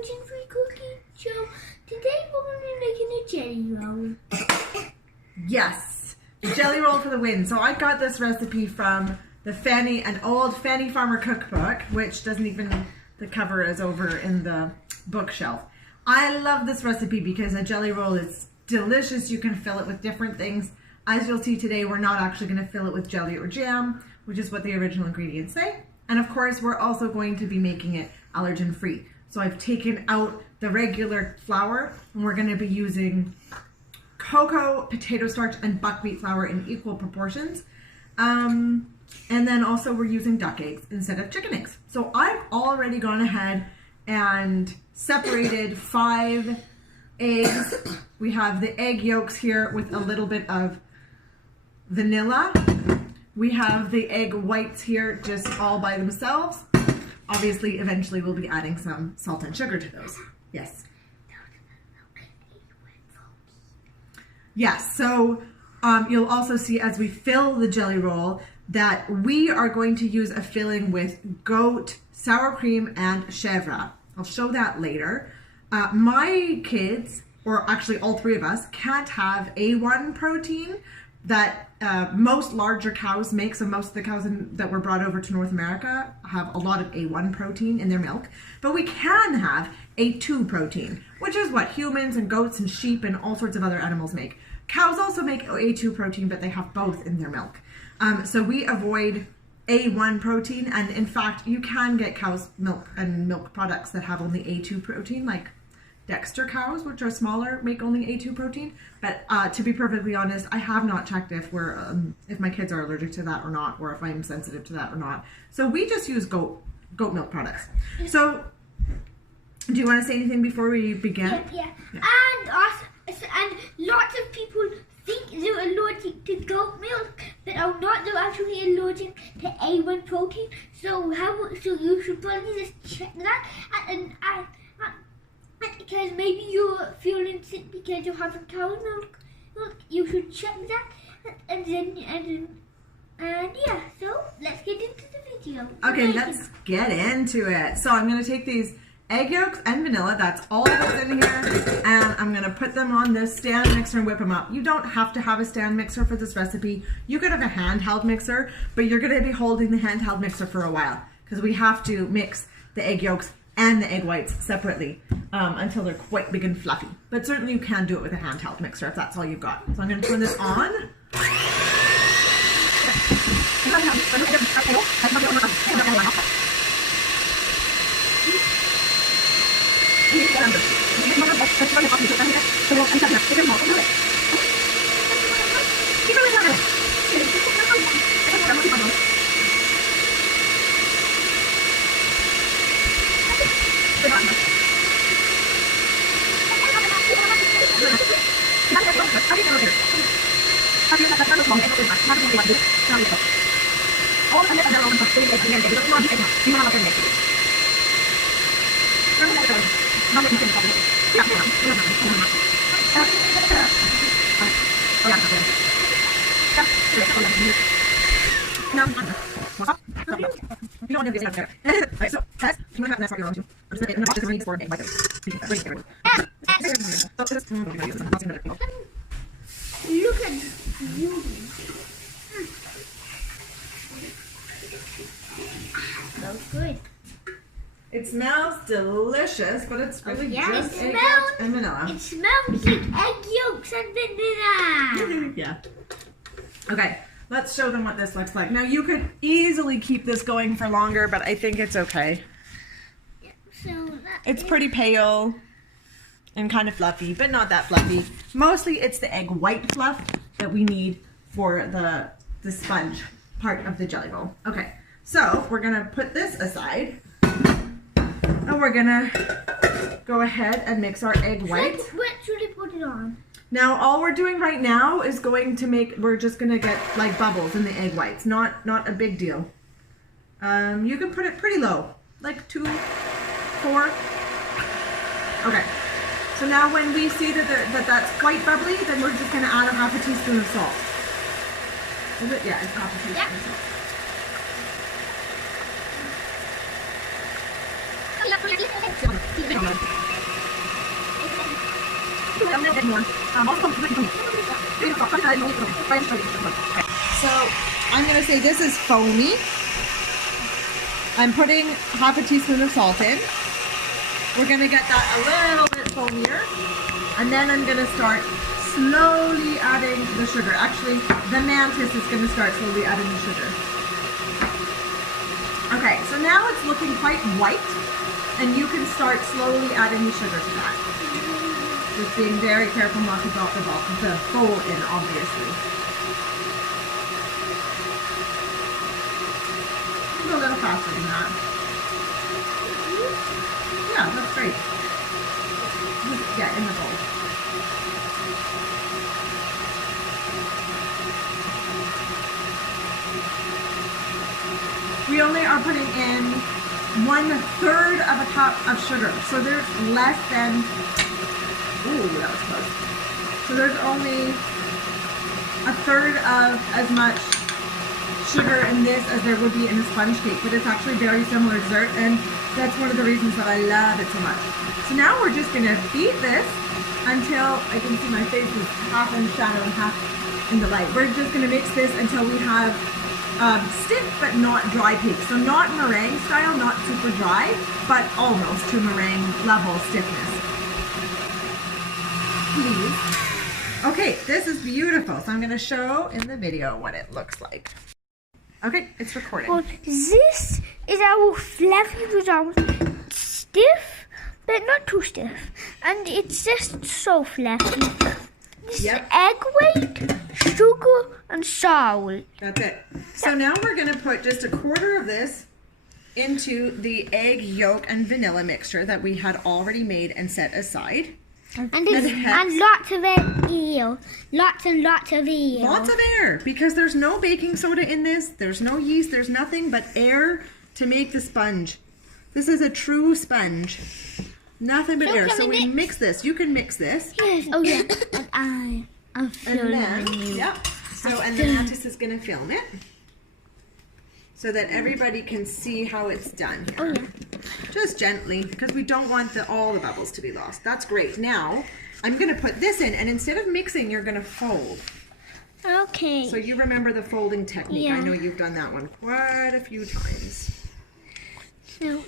gluten-free cookie. So today we're going to be making a jelly roll. Yes, jelly roll for the win. So I got this recipe from the old Fanny Farmer Cookbook, which doesn't even, the cover is over in the bookshelf. I love this recipe because a jelly roll is delicious. You can fill it with different things. As you'll see today, we're not actually going to fill it with jelly or jam, which is what the original ingredients say. And of course, we're also going to be making it allergen free. So I've taken out the regular flour and we're going to be using cocoa, potato starch, and buckwheat flour in equal proportions. And then also we're using duck eggs instead of chicken eggs. So I've already gone ahead and separated 5 eggs. We have the egg yolks here with a little bit of vanilla. We have the egg whites here just all by themselves. Obviously, eventually we'll be adding some salt and sugar to those. Yes. Yes, so you'll also see as we fill the jelly roll that we are going to use a filling with goat, sour cream, and chèvre. I'll show that later. My kids, or actually all 3 of us, can't have A1 protein that most larger cows make. So most of the cows that were brought over to North America have a lot of A1 protein in their milk, but we can have A2 protein, which is what humans and goats and sheep and all sorts of other animals make. Cows also make A2 protein, but they have both in their milk. So we avoid A1 protein, and in fact, you can get cow's milk and milk products that have only A2 protein, like Dexter cows, which are smaller, make only A2 protein. But to be perfectly honest, I have not checked if my kids are allergic to that or not, or if I'm sensitive to that or not. So we just use goat milk products. So, do you want to say anything before we begin? Yeah. And lots of people think they're allergic to goat milk, but are not. They're actually allergic to A1 protein. So you should probably just check that. And because maybe you're feeling sick because you're having cow milk, you should check that. And yeah. So let's get into the video. Okay, let's get into it. So I'm going to take these egg yolks and vanilla, that's all that's in here, and I'm going to put them on this stand mixer and whip them up. You don't have to have a stand mixer for this recipe. You could have a handheld mixer, but you're going to be holding the handheld mixer for a while because we have to mix the egg yolks and the egg whites separately until they're quite big and fluffy. But certainly you can do it with a handheld mixer if that's all you've got. So I'm going to turn this on. Look at you. Smells good. It smells delicious, but it's really just egg yolks and vanilla. It smells like egg yolks and vanilla. Yeah. Okay, let's show them what this looks like. Now you could easily keep this going for longer, but I think it's okay. Yeah, so it's pretty pale and kind of fluffy, but not that fluffy. Mostly it's the egg white fluff that we need for the sponge part of the jelly roll. Okay, so we're gonna put this aside. And we're gonna go ahead and mix our egg whites. What should I put it on? Now all we're doing right now is we're just gonna get like bubbles in the egg whites. Not a big deal. You can put it pretty low, like 2, 4. Okay. So now when we see that's quite bubbly, then we're just gonna add a half a teaspoon of salt. Is it? Yeah, it's half a teaspoon of salt. a little bit more. So I'm going to say this is foamy. I'm putting half a teaspoon of salt in. We're going to get that a little bit foamier. And then I'm going to start slowly adding the sugar. Actually, the Mantis is going to start slowly adding the sugar. Okay, so now it's looking quite white, and you can start slowly adding the sugar to that. Just being very careful not to drop the bowl in, obviously. Go a little faster than that. Yeah, that's great. Just get in the bowl. We only are putting in 1/3 of a cup of sugar. So there's less than, ooh, that was close. So there's only 1/3 of as much sugar in this as there would be in a sponge cake, but it's actually very similar dessert, and that's one of the reasons that I love it so much. So now we're just gonna beat this until, I can see my face is half in shadow and half in the light. We're just gonna mix this until we have stiff but not dry cake. So not meringue style, not super dry, but almost to meringue level stiffness. Please. Okay, this is beautiful. So I'm gonna show in the video what it looks like. Okay, it's recording. Well, this is our fluffy result. Stiff, but not too stiff. And it's just so fluffy. This is egg white, sugar, and salt. That's it. So now we're going to put just 1/4 of this into the egg yolk and vanilla mixture that we had already made and set aside. And lots of air. Lots and lots of air. Lots of air, because there's no baking soda in this. There's no yeast. There's nothing but air to make the sponge. This is a true sponge. Nothing but air. So we mix this. You can mix this. Yes. Oh yeah. And I'm filming you. Yep. So and the Mantis is going to film it, so that everybody can see how it's done here. Oh, yeah. Just gently, because we don't want all the bubbles to be lost. That's great. Now, I'm going to put this in, and instead of mixing, you're going to fold. Okay. So you remember the folding technique. Yeah. I know you've done that one quite a few times. No.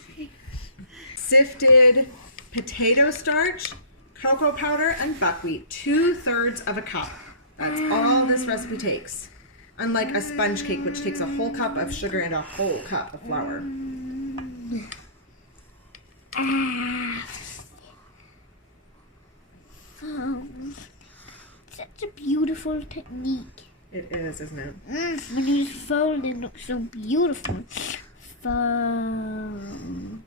Sifted potato starch, cocoa powder, and buckwheat. 2/3 of a cup. That's all this recipe takes. Unlike a sponge cake, which takes a whole cup of sugar and a whole cup of flour. Such a beautiful technique. It is, isn't it? When you fold, it looks so beautiful. And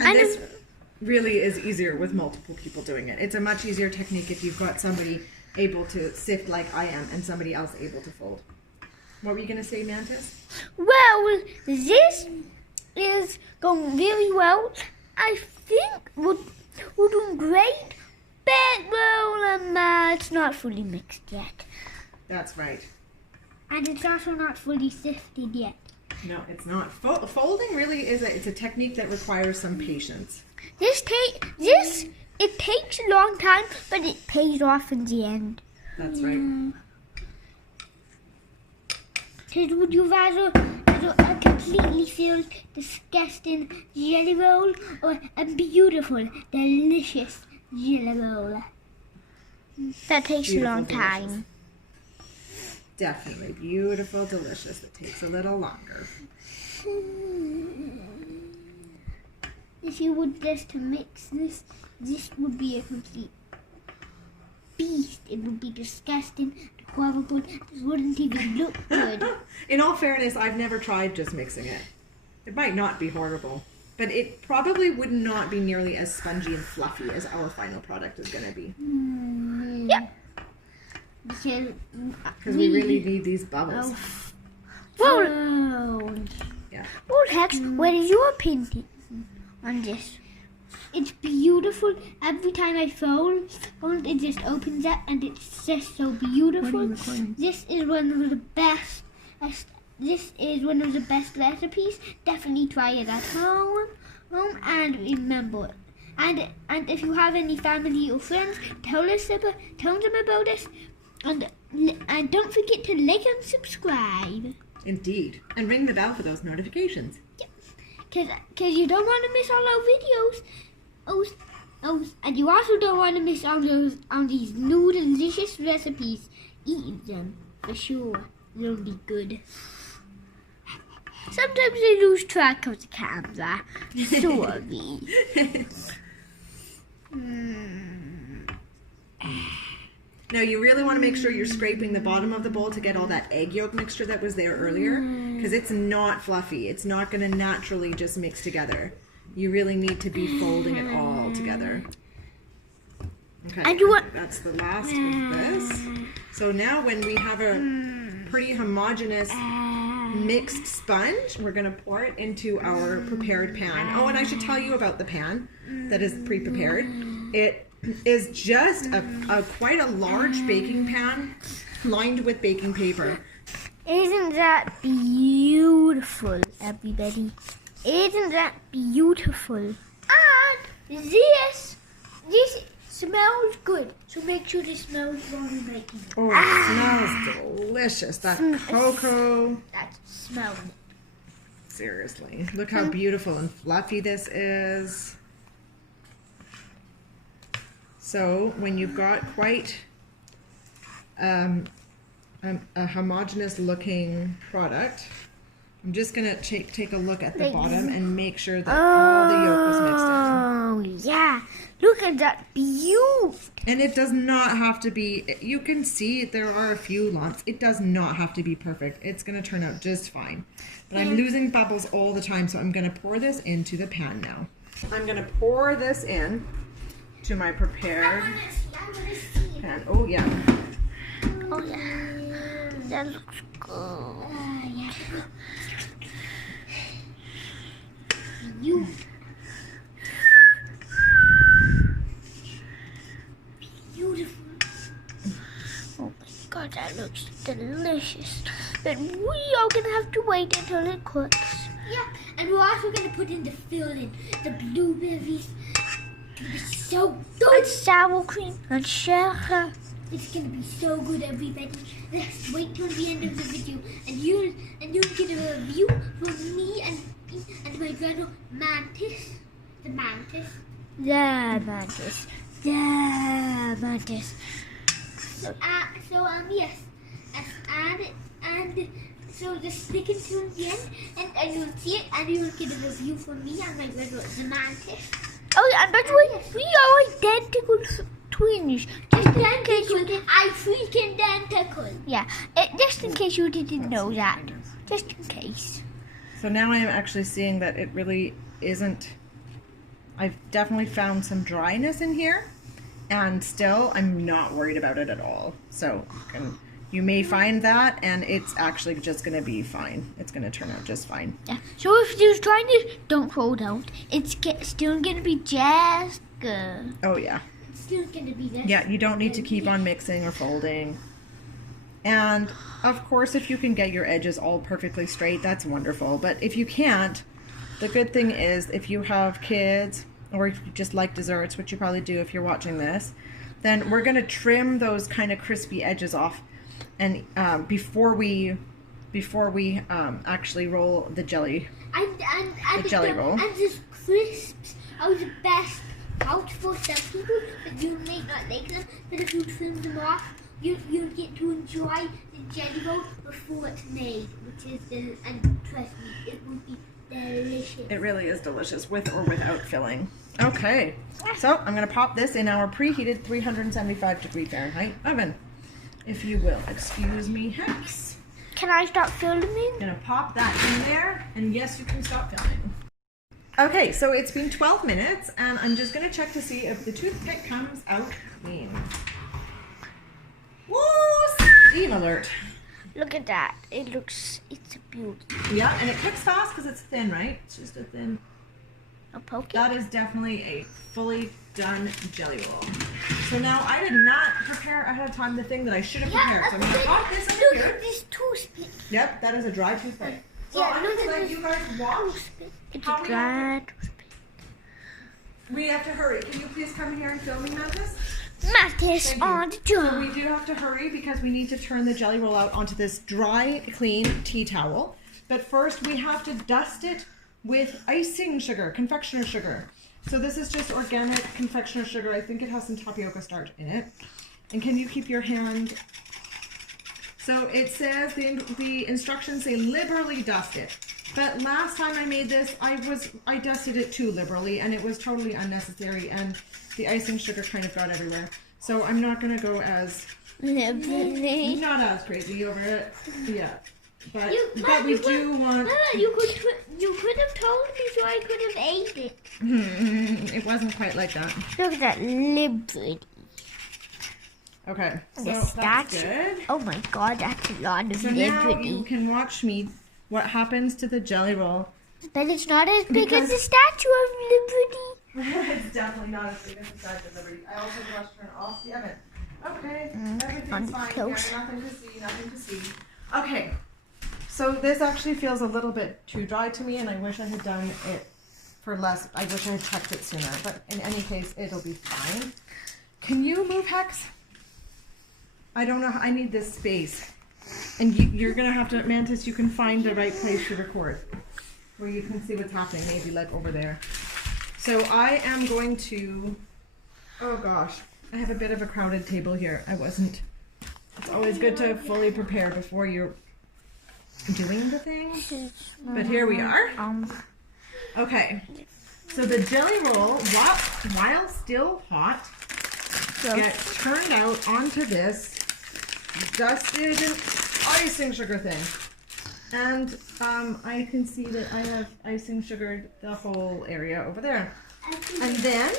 this really is easier with multiple people doing it. It's a much easier technique if you've got somebody able to sift like I am and somebody else able to fold. What were you going to say, Mantis? Well, this is going really well. I think we're doing great, but well, it's not fully mixed yet. That's right. And it's also not fully sifted yet. No, it's not. Folding really is it's a technique that requires some patience. It takes a long time, but it pays off in the end. That's right. Because would you rather a completely filled, disgusting jelly roll or a beautiful, delicious jelly roll? That takes a long time. Definitely beautiful, delicious. That takes a little longer. If you would just to mix this would be a complete beast. It would be disgusting, horrible. It wouldn't even look good. In all fairness, I've never tried just mixing it. It might not be horrible, but it probably would not be nearly as spongy and fluffy as our final product is going to be. Yep. Because we really need these bubbles. Well, yeah. Well, Hex, what is your opinion on this? It's beautiful. Every time I fold, it just opens up and it's just so beautiful. This is one of the best. This is one of the best recipes. Definitely try it at home. home and remember. And if you have any family or friends, tell them about us. And don't forget to like and subscribe. Indeed. And ring the bell for those notifications. Yep. Because you don't want to miss all our videos. And you also don't want to miss on these new delicious recipes. Eat them, for sure. They'll be good. Sometimes I lose track of the camera. Sorry. Now you really want to make sure you're scraping the bottom of the bowl to get all that egg yolk mixture that was there earlier, because it's not fluffy. It's not going to naturally just mix together. You really need to be folding it all together. Okay, and you want that's the last of this. So now when we have a pretty homogeneous mixed sponge, we're going to pour it into our prepared pan. Oh, and I should tell you about the pan that is pre-prepared. It is just quite a large baking pan lined with baking paper. Isn't that beautiful, everybody? Isn't that beautiful? And this smells good. So make sure it smells while you're making it. Oh, it smells delicious. That cocoa. That smells. Seriously, look how beautiful and fluffy this is. So when you've got quite a homogeneous looking product, I'm just going to take a look at the bottom and make sure that all the yolk is mixed in. Oh, yeah. Look at that beauty. And it does not have to be, you can see there are a few lumps. It does not have to be perfect. It's going to turn out just fine. But I'm losing bubbles all the time, so I'm going to pour this into the pan now. I'm going to pour this in to my prepared pan. Oh, yeah. Oh, yeah. That looks good. Yeah. You. Beautiful. Oh my God, that looks delicious. But we are gonna have to wait until it cooks. Yeah, and we're also gonna put in the filling, the blueberries. It's so good. And sour cream and sugar. It's gonna be so good, everybody. Let's wait till the end of the video, and you'll get a review from me and my brother Mantis. The Mantis. Yes. And so just stick it to the end, and you'll see it, and you'll get a review from me and my brother the Mantis. Oh yeah, and by the way, we are identical twins. Just in case you freaking identical. Yeah, just in case you didn't know that. Just in case. So now I am actually seeing that it really isn't. I've definitely found some dryness in here, and still I'm not worried about it at all. So you may find that, and it's actually just going to be fine. It's going to turn out just fine. Yeah. So if there's dryness, don't throw it out. It's still going to be just good. Oh yeah. It's still going to be just. Yeah, you don't need to keep on mixing or folding. And of course, if you can get your edges all perfectly straight, that's wonderful. But if you can't, the good thing is if you have kids or if you just like desserts, which you probably do if you're watching this, then we're going to trim those kind of crispy edges off, and before we actually roll the jelly, the jelly roll. And these crisps are the best out for some people, but you may not like them. But if you trim them off, you'll get to enjoy the jelly roll before it's made, which is and trust me, it will be delicious. It really is delicious, with or without filling. Okay, so I'm going to pop this in our preheated 375 degree Fahrenheit oven, if you will. Excuse me, Hex. Can I start filming? I'm going to pop that in there, and yes, you can stop filming. Okay, so it's been 12 minutes, and I'm just going to check to see if the toothpick comes out clean. Woo! Steam alert. Look at that. It's a beauty. Yeah, and it cooks fast because it's thin, right? It's just a thin. I'll poke it. That is definitely a fully done jelly roll. So now I did not prepare ahead of time the thing that I should have prepared. So I'm going to pop this in Look here. at this toothpick. Yep, that is a dry toothpick. So Yeah, I'm look going to at let this you guys watch. It's a dry toothpick. We have to hurry. Can you please come here and film me, Mantis? Mantis on the job. So we do have to hurry because we need to turn the jelly roll out onto this dry, clean tea towel. But first we have to dust it with icing sugar, confectioner sugar. So this is just organic confectioner sugar. I think it has some tapioca starch in it. And can you keep your hand? So it says, the instructions say liberally dust it. But last time I made this, I dusted it too liberally and it was totally unnecessary and the icing sugar kind of got everywhere. So I'm not going to go as, not as crazy over it. Yeah. But we do want... You could have told me so I could have ate it. It wasn't quite like that. Look at that liberally. Okay, so that's good. Oh my god, that's a lot of So now you can watch me what happens to the jelly roll. But it's not as big as the Statue of Liberty. It's definitely not as big as the Statue of Liberty. I also must turn off the oven. Okay, everything's fine here. Nothing to see, nothing to see. Okay, so this actually feels a little bit too dry to me and I wish I had done it for less. I wish I had checked it sooner, but in any case, it'll be fine. Can you move, Hex? I don't know. I need this space. And you're going to have to, Mantis, you can find the right place to record where you can see what's happening, maybe like over there. So I am going to, oh gosh, I have a bit of a crowded table here. It's always good to fully prepare before you're doing the thing. But here we are. Okay. So the jelly roll, while still hot, gets turned out onto this dusted icing sugar thing. And I can see that I have icing sugar the whole area over there. And then,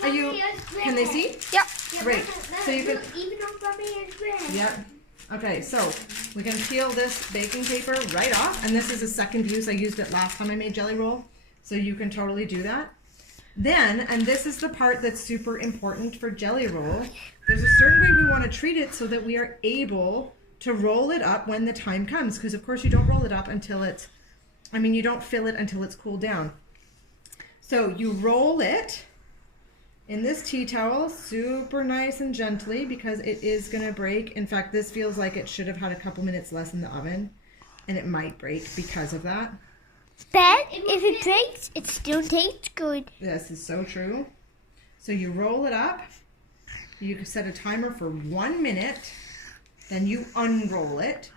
can they see? Yep. Great. So you can, even on Bobby and Red. yep. Okay, so we can peel this baking paper right off. And this is a second use. I used it last time I made jelly roll. So you can totally do that. Then, and this is the part that's super important for jelly roll, there's a certain way we want to treat it so that we are able to roll it up when the time comes. Because of course you don't roll it up until you don't fill it until it's cooled down. So you roll it in this tea towel super nice and gently because it is going to break. In fact, this feels like it should have had a couple minutes less in the oven and it might break because of that. But if it breaks, it still tastes good. This is so true. So you roll it up. You can set a timer for 1 minute. Then you unroll it.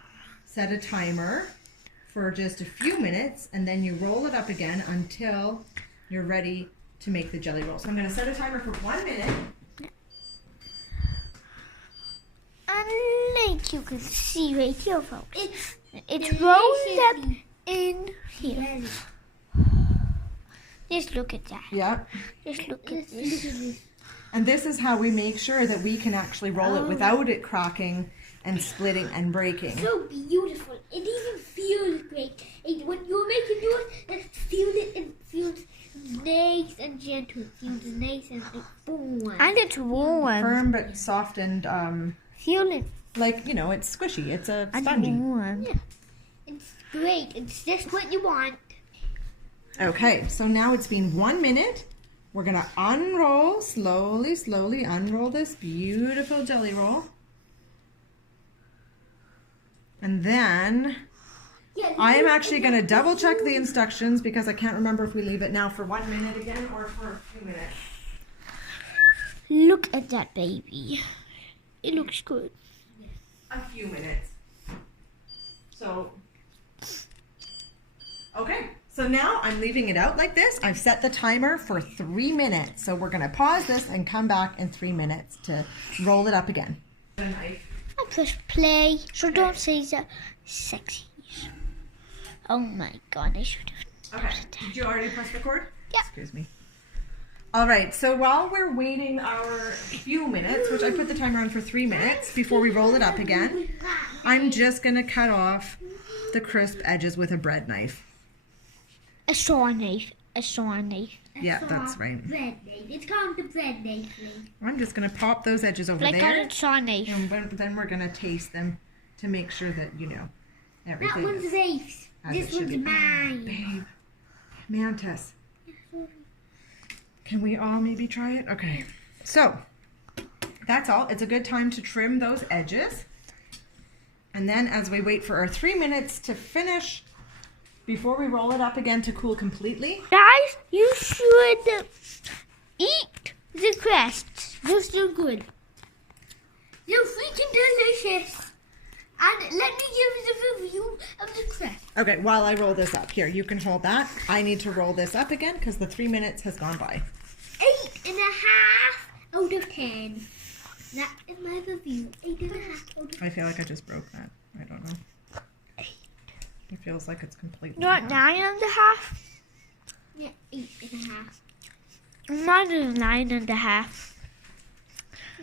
Set a timer for just a few minutes. And then you roll it up again until you're ready to make the jelly roll. So I'm going to set a timer for 1 minute. And like you can see right here, folks. It's rolled up in here. Just look at that. Yeah. Just look at this. And this is how we make sure that we can actually roll it without it cracking and splitting and breaking. So beautiful. It even feels great. When you're making yours, it feels nice and gentle. It feels nice and warm. And it's warm. Firm but soft and feel it. Like, it's squishy. It's a spongy. And warm. Yeah. It's great. It's just what you want. Okay, so now it's been 1 minute. We're going to unroll, slowly unroll this beautiful jelly roll. And then I am actually going to double check the instructions because I can't remember if we leave it now for 1 minute again or for a few minutes. Look at that baby. It looks good. A few minutes. So, okay. So now I'm leaving it out like this. I've set the timer for 3 minutes. So we're going to pause this and come back in 3 minutes to roll it up again. I press play, so don't say that sexy. Oh my god, I should have. Okay, did you already press record? Yeah. Excuse me. All right, so while we're waiting our few minutes, which I put the timer on for 3 minutes before we roll it up again, I'm just going to cut off the crisp edges with a bread knife. A saw knife. Yeah, that's right. Bread knife. It's called the bread knife. I'm just going to pop those edges over like there. Like a saw knife. And then we're going to taste them to make sure that, everything. That one's safe. This one's mine. Babe. Mantis. Can we all maybe try it? Okay. So, that's all. It's a good time to trim those edges. And then as we wait for our 3 minutes to finish, before we roll it up again to cool completely. Guys, you should eat the crusts. They're so good. They're freaking delicious. And let me give you the review of the crust. Okay, while I roll this up. Here, you can hold that. I need to roll this up again because the 3 minutes has gone by. 8.5 out of 10. That is my review. 8.5 out of 10. I feel like I just broke that. I don't know. 8. It feels like it's completely. Not 9.5? Yeah, 8.5. Mine is 9.5.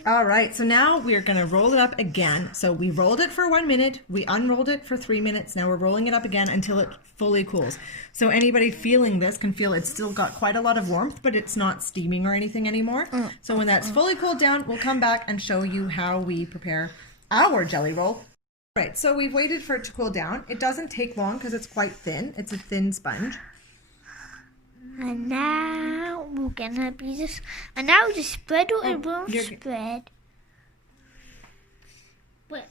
All right, so now we're gonna roll it up again. So we rolled it for 1 minute, we unrolled it for 3 minutes. Now we're rolling it up again until it fully cools. So anybody feeling this can feel it's still got quite a lot of warmth, but it's not steaming or anything anymore. So when that's fully cooled down, we'll come back and show you how we prepare our jelly roll. All right, so we've waited for it to cool down. It doesn't take long because it's quite thin. It's a thin sponge. And now we're gonna be this. And now just spread or it won't spread. But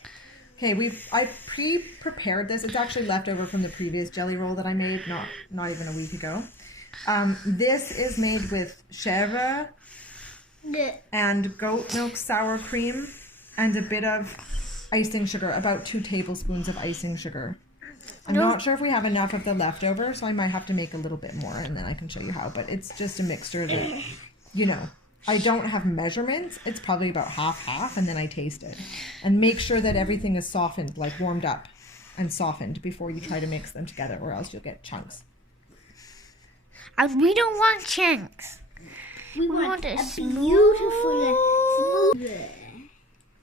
okay, I pre-prepared this. It's actually left over from the previous jelly roll that I made, not even a week ago. This is made with chèvre and goat milk sour cream and a bit of icing sugar, about 2 tablespoons of icing sugar. I'm not sure if we have enough of the leftover, so I might have to make a little bit more and then I can show you how. But it's just a mixture that, you know, I don't have measurements. It's probably about half and then I taste it. And make sure that everything is softened, like warmed up and softened before you try to mix them together, or else you'll get chunks. We don't want chunks. We want a beautiful smooth.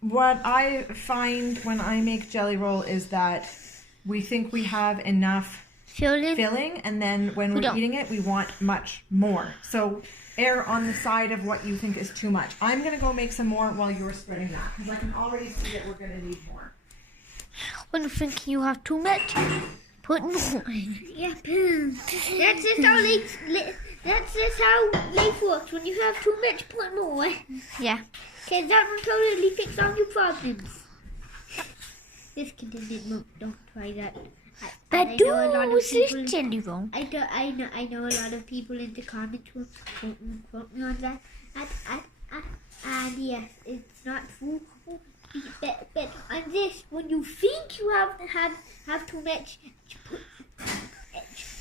What I find when I make jelly roll is that we think we have enough filling, and then when we're eating it, we want much more. So err on the side of what you think is too much. I'm going to go make some more while you're spreading that, because I can already see that we're going to need more. When you think you have too much, put more. Yeah, that's just how life works. When you have too much, put more. Yeah. Because that will totally fix all your problems. This contingent milk, don't try that. But do this jelly roll. I know a lot of people in the comments will quote me on that. And yes, it's not true. But on this, when you think you have too much,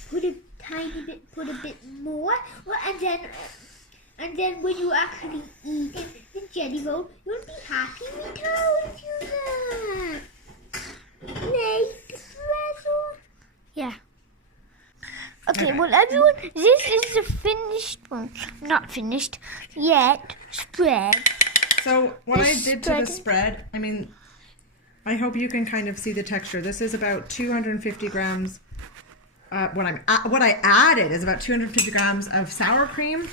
put a tiny bit, put a bit more, and then when you actually eat the jelly roll, you'll be happy we told you that. Yeah. Okay, well everyone, this is the finished one. Not finished yet. Spread. So what I did to the spread, I mean, I hope you can kind of see the texture. This is about 250 grams. What I added is about 250 grams of sour cream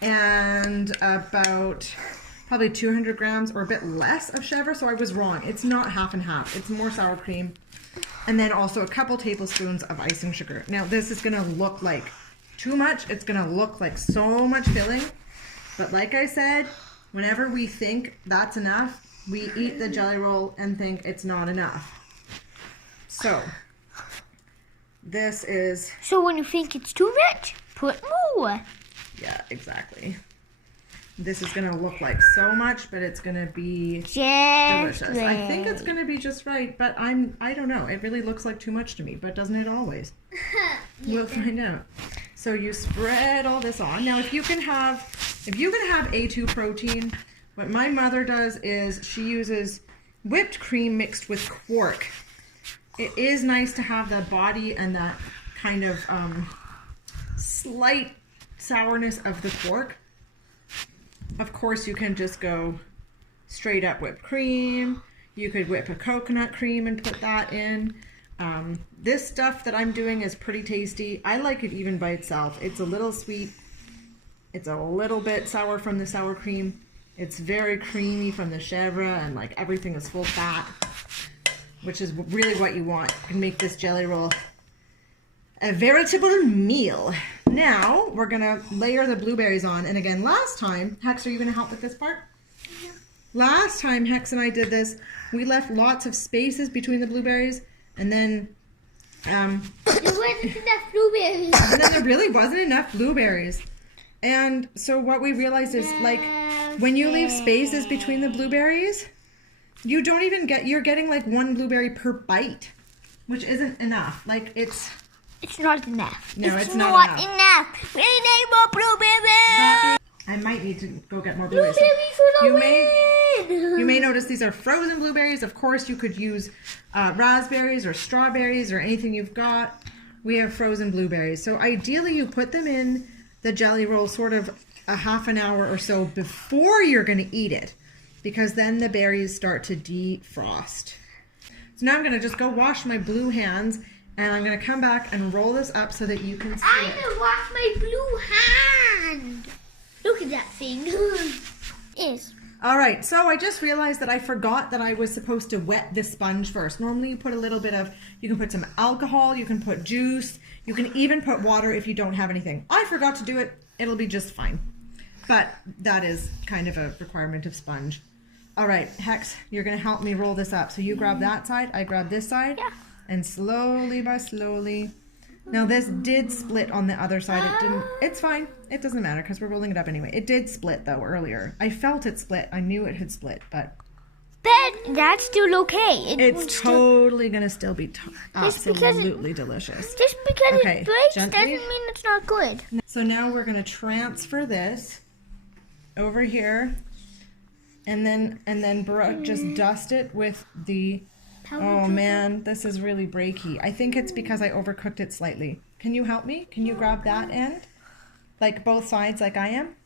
and about probably 200 grams or a bit less of chèvre. So I was wrong. It's not half and half. It's more sour cream. And then also a couple tablespoons of icing sugar. Now this is going to look like too much. It's going to look like so much filling. But like I said, whenever we think that's enough, we eat the jelly roll and think it's not enough. So this is... So when you think it's too much, put more. Yeah, exactly. This is going to look like so much, but it's going to be delicious. Right. I think it's going to be just right, but I don't know. It really looks like too much to me, but doesn't it always? We'll find out. So you spread all this on. Now, if you can have A2 protein, what my mother does is she uses whipped cream mixed with quark. It is nice to have that body and that kind of slight sourness of the quark. Of course, you can just go straight up whipped cream. You could whip a coconut cream and put that in. This stuff that I'm doing is pretty tasty. I like it even by itself. It's a little sweet. It's a little bit sour from the sour cream. It's very creamy from the chèvre, and like everything is full fat, which is really what you want. You can make this jelly roll a veritable meal. now we're gonna layer the blueberries on. And again, last time, Hex, are you gonna help with this part? Yeah. Last time Hex and I did this, we left lots of spaces between the blueberries, and then there wasn't enough blueberries. and then there really wasn't enough blueberries. And so what we realized is, like, when you leave spaces between the blueberries, you don't even you're getting like 1 blueberry per bite, which isn't enough. Like, it's not enough. No, it's not enough. We need more blueberries. I might need to go get more blueberries. Blueberries for the win. You may notice these are frozen blueberries. Of course, you could use raspberries or strawberries or anything you've got. We have frozen blueberries. So ideally, you put them in the jelly roll sort of a half an hour or so before you're going to eat it, because then the berries start to defrost. So now I'm going to just go wash my blue hands, and I'm going to come back and roll this up so that you can see I'm it. going to wash my blue hand. Look at that thing. Yes. All right, so I just realized that I forgot that I was supposed to wet the sponge first. Normally you put a little bit of, you can put some alcohol, you can put juice, you can even put water if you don't have anything. I forgot to do it. It'll be just fine. But that is kind of a requirement of sponge. All right, Hex, you're going to help me roll this up. So you grab that side, I grab this side. Yeah. And slowly by slowly. Now this did split on the other side. It didn't. It's fine. It doesn't matter because we're rolling it up anyway. It did split though earlier. I felt it split. I knew it had split, but that's still okay. It's totally gonna still be absolutely delicious. Just because it breaks gently. doesn't mean it's not good. So now we're gonna transfer this over here, and then just dust it with the. Oh man, this is really breaky. I think it's because I overcooked it slightly. Can you help me? Can you grab that end? Like both sides like I am?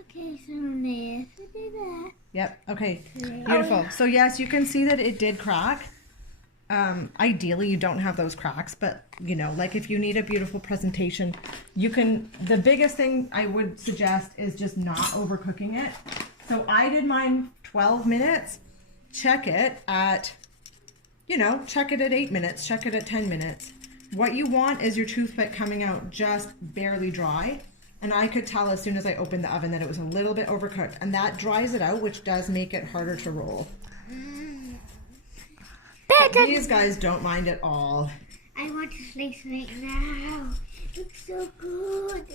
Okay, so this, do that. Yep, okay, beautiful. So yes, you can see that it did crack. Ideally, you don't have those cracks, but you know, like if you need a beautiful presentation, you can, the biggest thing I would suggest is just not overcooking it. So I did mine 12 minutes. Check it at, check it at 8 minutes, check it at 10 minutes. What you want is your toothpick coming out just barely dry. And I could tell as soon as I opened the oven that it was a little bit overcooked. And that dries it out, which does make it harder to roll. But these guys don't mind at all. I want to slice right now. It looks so good.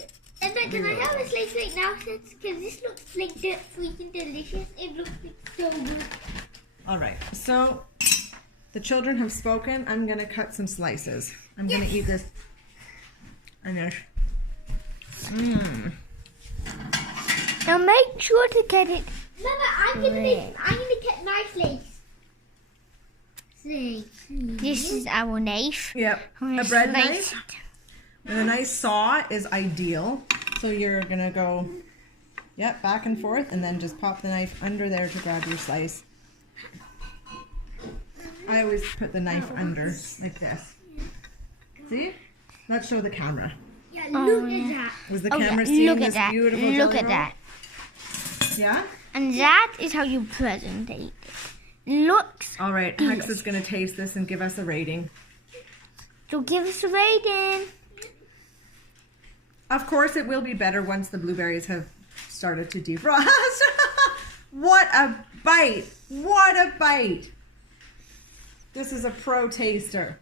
And then can I have a slice right now, because this looks like freaking delicious. It looks like so good. All right, so the children have spoken. I'm going to cut some slices. I'm going to eat this. I'm going to... Now make sure to get it. Mama, I'm going to cut my slice. This is our knife. Yep, a bread knife. And a nice saw is ideal. So you're going to go, back and forth, and then just pop the knife under there to grab your slice. I always put the knife under, like this. See? Let's show the camera. Yeah, look at that. Was the camera seeing this beautiful jelly roll? Look at that. Yeah? And that is how you present it. Looks. All right, Hex is going to taste this and give us a rating. So give us a rating. Of course, it will be better once the blueberries have started to defrost. What a bite! What a bite! This is a pro taster.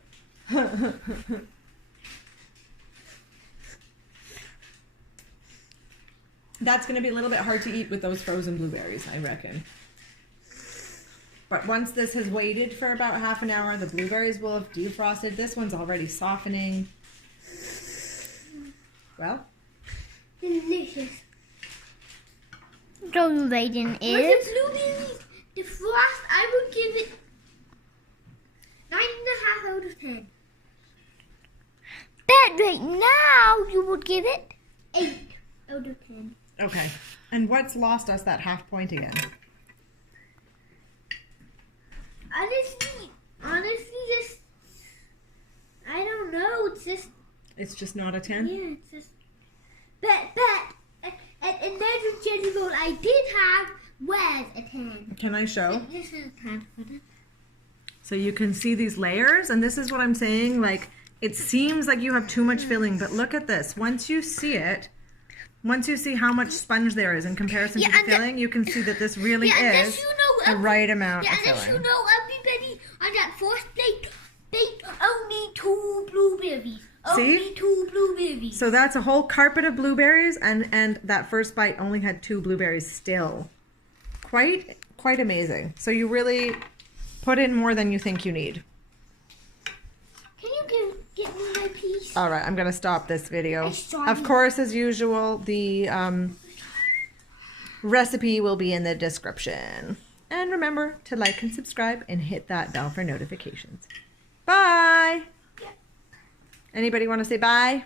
That's going to be a little bit hard to eat with those frozen blueberries, I reckon. But once this has waited for about half an hour, the blueberries will have defrosted. This one's already softening. Well, delicious. So the rating is. With the blueberries defrost, I would give it 9.5 out of 10. But right now, you would give it 8 out of 10. Okay. And what's lost us that half point again? Honestly, just I don't know. It's just not a 10? Yeah, it's just. But and there's a jelly roll I did have was a 10. Can I show? This is a 10 for it. So you can see these layers, and this is what I'm saying, like, it seems like you have too much filling, but look at this. Once you see it, once you see how much sponge there is in comparison to the filling, you can see that this really is the right amount of filling. As you know, everybody on that first plate only 2 blueberries. See? Only 2 blueberries. So that's a whole carpet of blueberries, and that first bite only had 2 blueberries still. Quite amazing. So you really put in more than you think you need. Can you get me my piece? All right, I'm going to stop this video. Of course, as usual, the recipe will be in the description. And remember to like and subscribe and hit that bell for notifications. Bye! Anybody want to say bye?